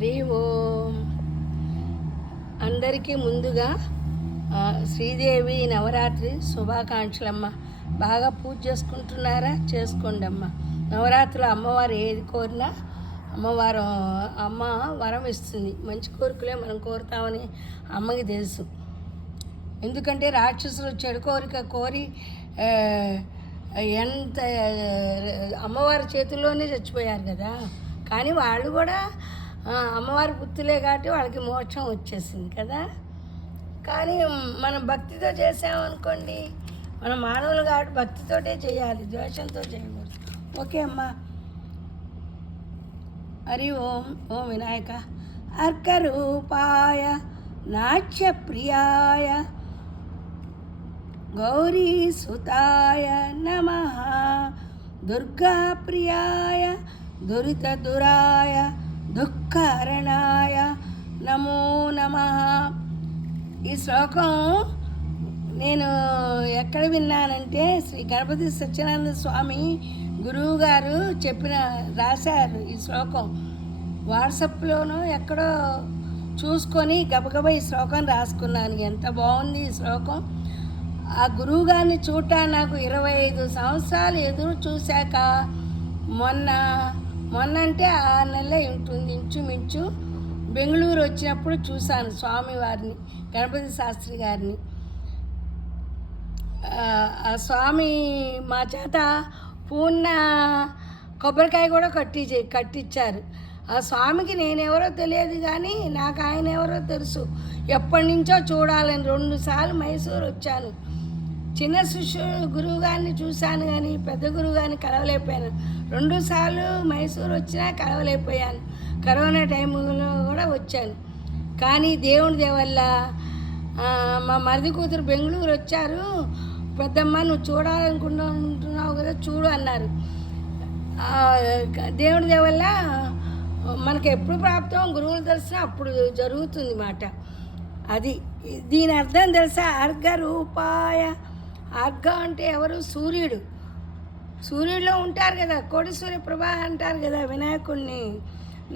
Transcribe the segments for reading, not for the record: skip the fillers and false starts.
హరి ఓం. అందరికీ ముందుగా శ్రీదేవి నవరాత్రి శుభాకాంక్షలమ్మ. బాగా పూజ చేసుకుంటున్నారా? చేసుకోండి అమ్మ. నవరాత్రులు అమ్మవారు ఏది కోరినా అమ్మ వరం ఇస్తుంది. మంచి కోరికలే మనం కోరుతామని అమ్మకి తెలుసు. ఎందుకంటే రాక్షసులు చెడు కోరిక కోరి ఎంత అమ్మవారి చేతుల్లోనే చచ్చిపోయారు కదా. కానీ వాళ్ళు కూడా అమ్మవారి పుత్రులే కాబట్టి వాళ్ళకి మోక్షం వచ్చేసింది కదా. కానీ మనం భక్తితో చేసామనుకోండి, మనం మానవులు కాబట్టి భక్తితోటే చేయాలి, ద్వేషంతో చేయకూడదు. ఓకే అమ్మా. హరి ఓం. ఓం వినాయక. అర్కరూపాయ నాట్యప్రియాయ గౌరీసుతాయ నమః. దుర్గాప్రియాయ దురితదురాయ దుఃఖహరణాయ నమో నమః. ఈ శ్లోకం నేను ఎక్కడ విన్నానంటే శ్రీ గణపతి సత్యనారాయణ స్వామి గురువు గారు రాశారు ఈ శ్లోకం. వాట్సాప్లోనూ ఎక్కడో చూసుకొని గబగబా ఈ శ్లోకం రాసుకున్నాను. ఎంత బాగుంది ఈ శ్లోకం. ఆ గురువు గారిని చూడటానికి నాకు 25 సంవత్సరాలు ఎదురు చూశాక మొన్న అంటే 6 నెలలే ఉంటుంది ఇంచుమించు, బెంగళూరు వచ్చినప్పుడు చూశాను స్వామివారిని, గణపతి శాస్త్రి గారిని. ఆ స్వామి మా చేత పూర్ణ కొబ్బరికాయ కూడా కట్టించారు. ఆ స్వామికి నేనెవరో తెలియదు కానీ నాకు ఆయన ఎవరో తెలుసు. ఎప్పటి నుంచో చూడాలని 2 సార్లు మైసూరు వచ్చాను. చిన్న శిష్యుడు గురువు గారిని చూశాను కానీ పెద్ద గురువు గారిని కలవలేకపోయాను. 2 సార్లు మైసూరు వచ్చినా కలవలేకపోయాను. కరోనా టైంలో కూడా వచ్చాను. కానీ దేవుడి దేవల్ల మా మరిది కూతురు బెంగళూరు వచ్చారు. పెద్దమ్మ నువ్వు చూడాలనుకుంటున్నావు కదా, చూడు అన్నారు. దేవుడి దేవల్ల మనకు ఎప్పుడు ప్రాప్తం గురువులు తెలిసినా అప్పుడు జరుగుతుంది మాట. అది దీని అర్థం తెలుసా? అర్ఘ రూపాయ. అర్ఘ అంటే ఎవరు? సూర్యుడిలో ఉంటారు కదా, కోటి సూర్యప్రభ అంటారు కదా వినాయకుడిని.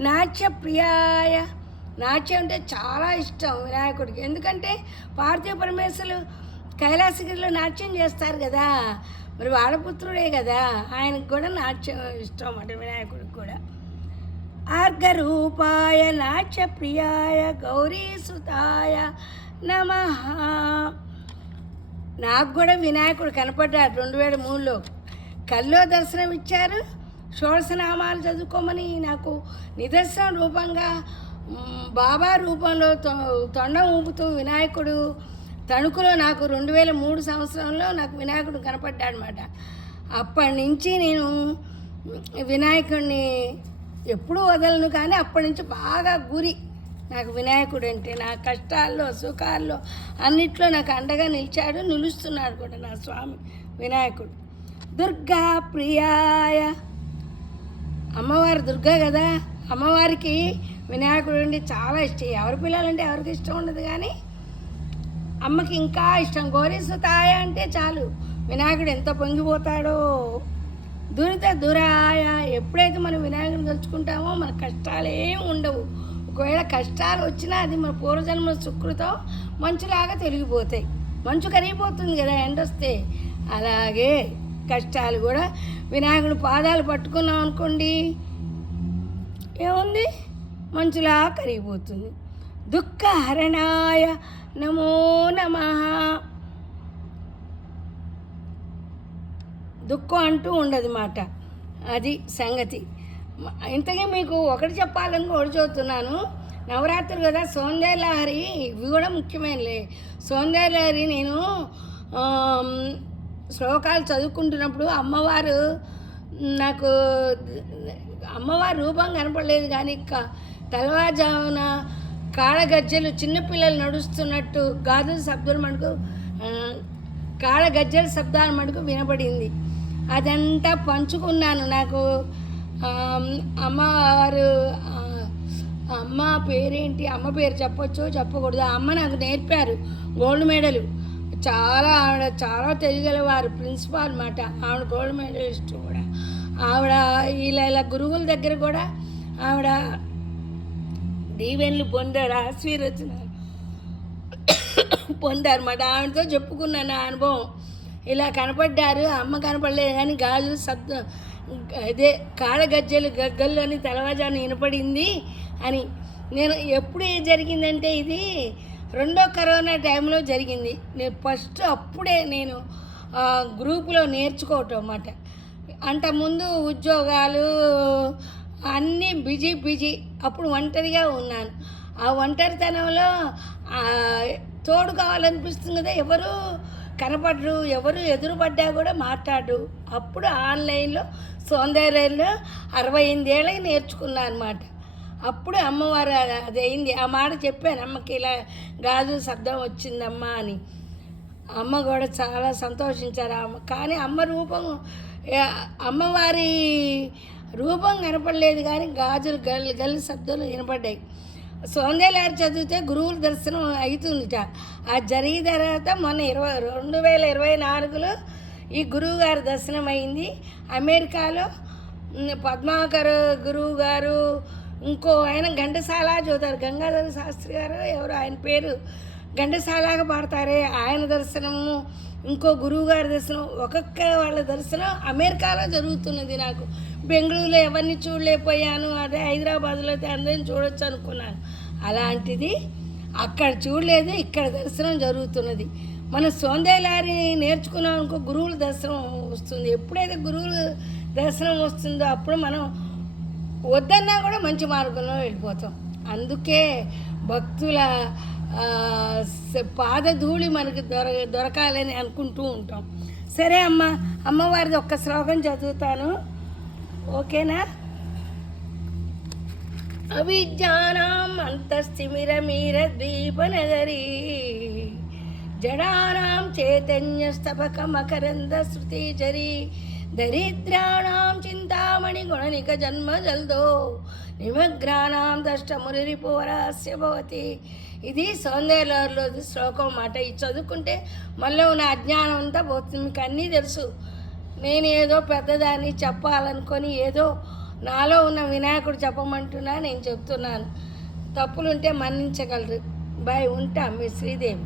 నాట్య ప్రియాయ. నాట్యం అంటే చాలా ఇష్టం వినాయకుడికి. ఎందుకంటే పార్థివ పరమేశ్వరులు కైలాసగిరిలో నాట్యం చేస్తారు కదా, మరి వాళ్ళ పుత్రుడే కదా, ఆయనకు కూడా నాట్యం ఇష్టం అన్నమాట వినాయకుడికి కూడా. అర్ఘరూపాయ నాట్య ప్రియాయ గౌరీసుతాయ నమః. నాకు కూడా వినాయకుడు కనపడ్డాడు 2003లో. కల్లో దర్శనం ఇచ్చారు. షోడశనామాలు చదువుకోమని నాకు నిదర్శన రూపంగా బాబా రూపంలో తొండం ఊపుతూ వినాయకుడు తణుకులో నాకు 2003 సంవత్సరంలో నాకు వినాయకుడు కనపడ్డాడనమాట. అప్పటి నుంచి నేను వినాయకుడిని ఎప్పుడూ వదలను, కానీ అప్పటి నుంచి బాగా గురి నాకు వినాయకుడు అంటే. నా కష్టాల్లో సుఖాల్లో అన్నిట్లో నాకు అండగా నిలుస్తున్నాడు కూడా నా స్వామి వినాయకుడు. దుర్గా ప్రియాయ. అమ్మవారు దుర్గా కదా, అమ్మవారికి వినాయకుడు అంటే చాలా ఇష్టం. ఎవరి పిల్లలంటే ఎవరికి ఇష్టం ఉండదు, కానీ అమ్మకి ఇంకా ఇష్టం. గౌరీసుతాయ అంటే చాలు వినాయకుడు ఎంత పొంగిపోతాడో. దురిత దురాయ. ఎప్పుడైతే మనం వినాయకుడిని తలుచుకుంటామో మన కష్టాలేం ఉండవు. ఒకవేళ కష్టాలు వచ్చినా అది మన పూర్వజన్మ సుకృతం మంచులాగా తొలగిపోతాయి. మంచు కరిగిపోతుంది కదా ఎండొస్తే, అలాగే కష్టాలు కూడా వినాయకుడి పాదాలు పట్టుకున్నాం అనుకోండి, ఏముంది, మంచులా కరిగిపోతుంది. దుఃఖహరణాయ నమో నమః. దుఃఖం అంటూ ఉండదు మాట. అది సంగతి. ఇంతకీ మీకు ఒకటి చెప్పాలని ఒకటి చదువుతున్నాను. నవరాత్రులు కదా, సౌందర్యలహరి ఇవి కూడా ముఖ్యమైనలే. సౌందర్యలహరి నేను శ్లోకాలు చదువుకుంటున్నప్పుడు అమ్మవారు రూపం కనపడలేదు, కానీ తెల్లవారుజామున కాళ్ళగజ్జలు చిన్నపిల్లలు నడుస్తున్నట్టు గాజుల శబ్దాలు మటుకు కాళ్ళగజ్జల శబ్దాలు మటుకు వినపడింది. అదంతా పంచుకున్నాను. నాకు అమ్మవారు అమ్మ పేరేంటి, అమ్మ పేరు చెప్పొచ్చో చెప్పకూడదు, అమ్మ నాకు నేర్పారు. గోల్డ్ మెడల్ ఆవిడ చాలా తెలియగలవారు, ప్రిన్సిపాల్ అన్నమాట. ఆవిడ గోల్డ్ మెడలిస్ట్ కూడా. ఆవిడ ఇలా గురువుల దగ్గర కూడా ఆవిడ దీవెనలు పొందారు, ఆశీర్వచనాలు పొందారు. మా ఆవిడతో చెప్పుకున్నాను నా అనుభవం. ఇలా కనపడ్డారు, అమ్మ కనపడలేదు కానీ గాజులు శబ్దం, అదే కాళ్ళ గగ్గలు అని తెల్లవారుజామున వినపడింది అని. నేను ఎప్పుడు ఏం జరిగిందంటే ఇది రెండో కరోనా టైంలో జరిగింది. నేను ఫస్ట్ అప్పుడే నేను గ్రూపులో నేర్చుకోవటం అన్నమాట. అంతకుముందు ఉద్యోగాలు అన్నీ బిజీ. అప్పుడు ఒంటరిగా ఉన్నాను. ఆ ఒంటరితనంలో తోడు కావాలనిపిస్తుంది కదా, ఎవరు కనపడరు, ఎవరు ఎదురుపడ్డా కూడా మాట్లాడరు. అప్పుడు ఆన్లైన్లో సౌందర్యంలో 68 ఏళ్ళకి నేర్చుకున్నాను అనమాట. అప్పుడు అమ్మవారు అది అయింది. ఆ మాట చెప్పాను అమ్మకి, ఇలా గాజు శబ్దం వచ్చిందమ్మా అని. అమ్మ కూడా చాలా సంతోషించారు. కానీ అమ్మ రూపం, అమ్మవారి రూపం కనపడలేదు కానీ గాజులు గల్లి శబ్దాలు వినపడ్డాయి. సౌందర్యాలు చదివితే గురువుల దర్శనం అవుతుందిట. అది జరిగిన తర్వాత మొన్న 2024లో ఈ గురువు గారి దర్శనం అయింది. అమెరికాలో పద్మాకర్ గురువు గారు, ఇంకో ఆయన ఘంటసాల చదువుతారు, గంగాధర శాస్త్రి గారు ఎవరు ఆయన పేరు, ఘంటసాలాగా పాడతారే ఆయన దర్శనము, ఇంకో గురువు గారి దర్శనం, ఒక్కొక్క వాళ్ళ దర్శనం అమెరికాలో జరుగుతున్నది. నాకు బెంగళూరులో ఎవరిని చూడలేకపోయాను, అదే హైదరాబాద్లో అయితే అందరిని చూడొచ్చు అనుకున్నాను. అలాంటిది అక్కడ చూడలేదు, ఇక్కడ దర్శనం జరుగుతున్నది. మన సౌందర్యాన్ని నేర్చుకున్నాం అనుకో, గురువుల దర్శనం వస్తుంది. ఎప్పుడైతే గురువుల దర్శనం వస్తుందో అప్పుడు మనం వద్దన్నా కూడా మంచి మార్గంలో వెళ్ళిపోతాం. అందుకే భక్తుల పాదధూళి మనకి దొరకాలని అనుకుంటూ ఉంటాం. సరే అమ్మ, అమ్మవారిది ఒక్క శ్లోకం చదువుతాను, ఓకేనా? అవిద్యానాం అంతస్థిమిరమిరద్వీపనగరీ జడానాం చైతన్యస్తబక మకరంద శృతిచరీ దరిద్రాణం చింతామణి గుణనిక జన్మ జల్దో నిమగ్రాణం దష్టమురిరిపోరాస్య భవతి. ఇది సౌందర్యలహరిలోది శ్లోకం అన్నమాట. ఇది చదువుకుంటే మళ్ళీ ఉన్న అజ్ఞానం అంతా పోతుంది. మీకు అన్నీ తెలుసు. నేను ఏదో పెద్దదాన్ని చెప్పాలనుకొని ఏదో నాలో ఉన్న వినాయకుడు చెప్పమంటున్నా, నేను చెప్తున్నాను. తప్పులుంటే మన్నించగలరు. బాయ్, ఉంటా. మీ శ్రీదేవి.